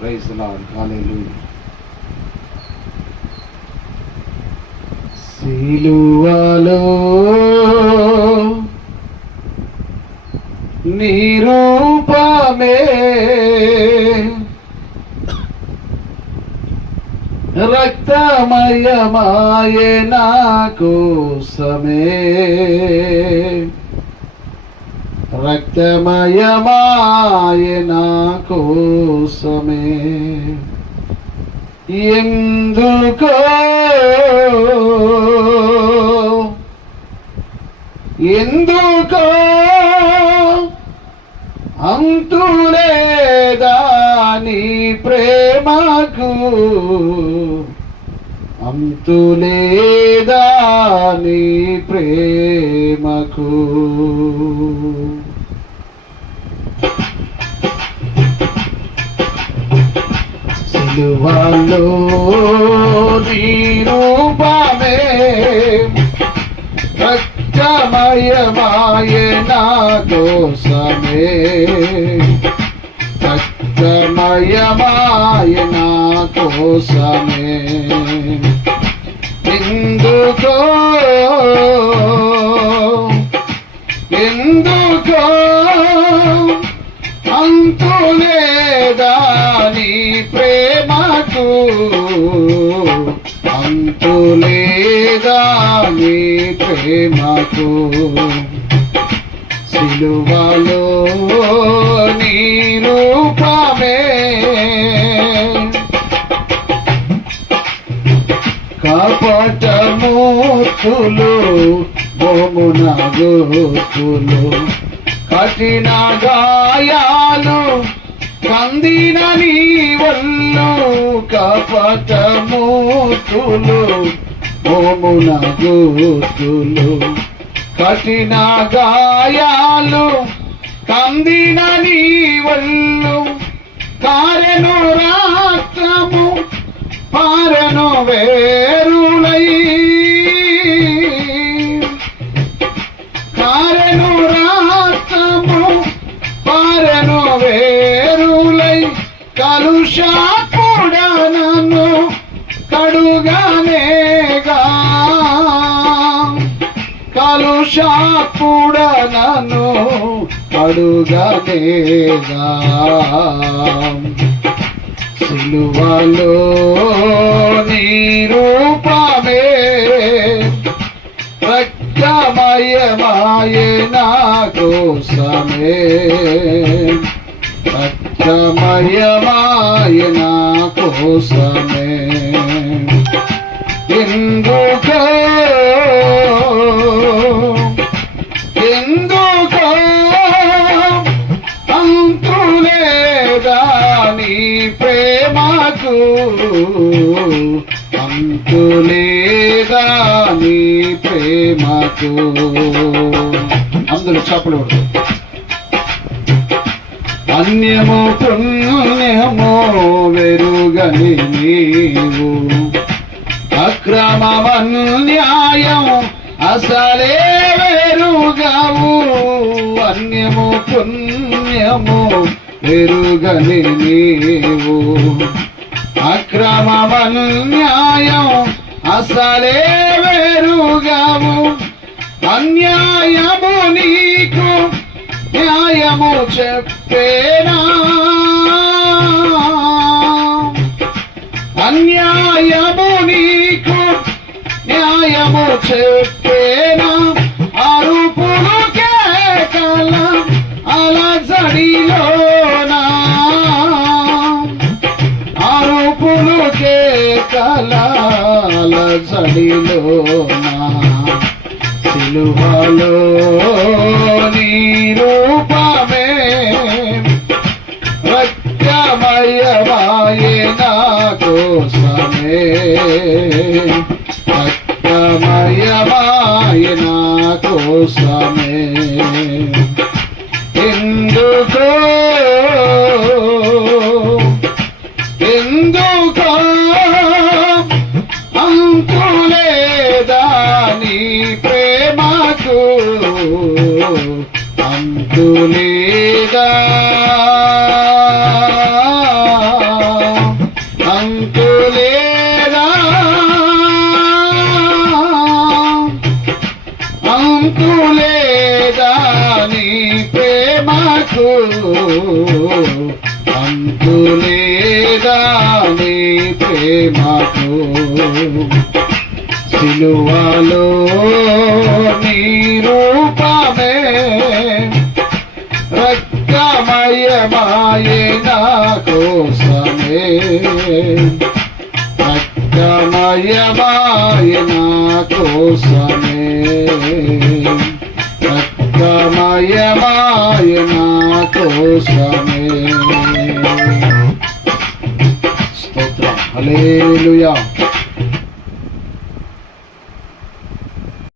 Praise lord హల్లెలూయా సిలువలో నిరూపమే రక్తమయమాయే నా కోసమే. రక్తమయమాయన కోసమే. ఎందుకో ఎందుకో అంతులేదా నీ ప్రేమకు? అంతులేదా నీ ప్రేమకు. సిలువలో నీ రూపమే రక్తమయమాయే నా కోసమే రక్తమయమాయే నా కోసమే అంతులేదా ప్రేమకు? అంతులేదా నీ ప్రేమకు? సిలువలో నీ రూపమే. కపటమూర్తులు బొమ్మున గోతులు కఠిన గాయాలు కందిన నీ వల్లు కపటమూర్తులు బొమున గోతులు కఠిన గాయాలు కందిన నీ వల్లు కారెను రాత్రము పారెను వే పురుషాపుడనను కడుగానేగా సిలువలో నీ రూపమే రక్తమయమాయే నా కోసమే రక్తమయమాయే నా కోసమే ఎందుకో అంతులేదా నీ ప్రేమకు? అందులో చప్పుడు అన్యము పుణ్యము వెరుగని నీవు. అక్రమన్యాయం అసలే వెరుగవు. అన్యము పుణ్యము వెరుగని నీవు. అక్రమమన్యాయం అసలే వేరుగావు. అన్యాయము నీకు న్యాయము చెప్పేనా? అన్యాయము నీకు న్యాయము చెప్పే అలజడిలోనా సిలువలో నీ రూపమే రక్తమయమాయే నా కోసమే. రక్తమయమాయే నా కోసమే. ఎందుకో? ఎందుకో? అంతులేదా అంతులేదా అంతులేదా నీ ప్రేమకు. అంతులేదా నీ ప్రేమకు. సిలువలో కోసమే రక్తమయమాయ కోసమే రక్తమయమాయ నా కోసమే స్తోత్రం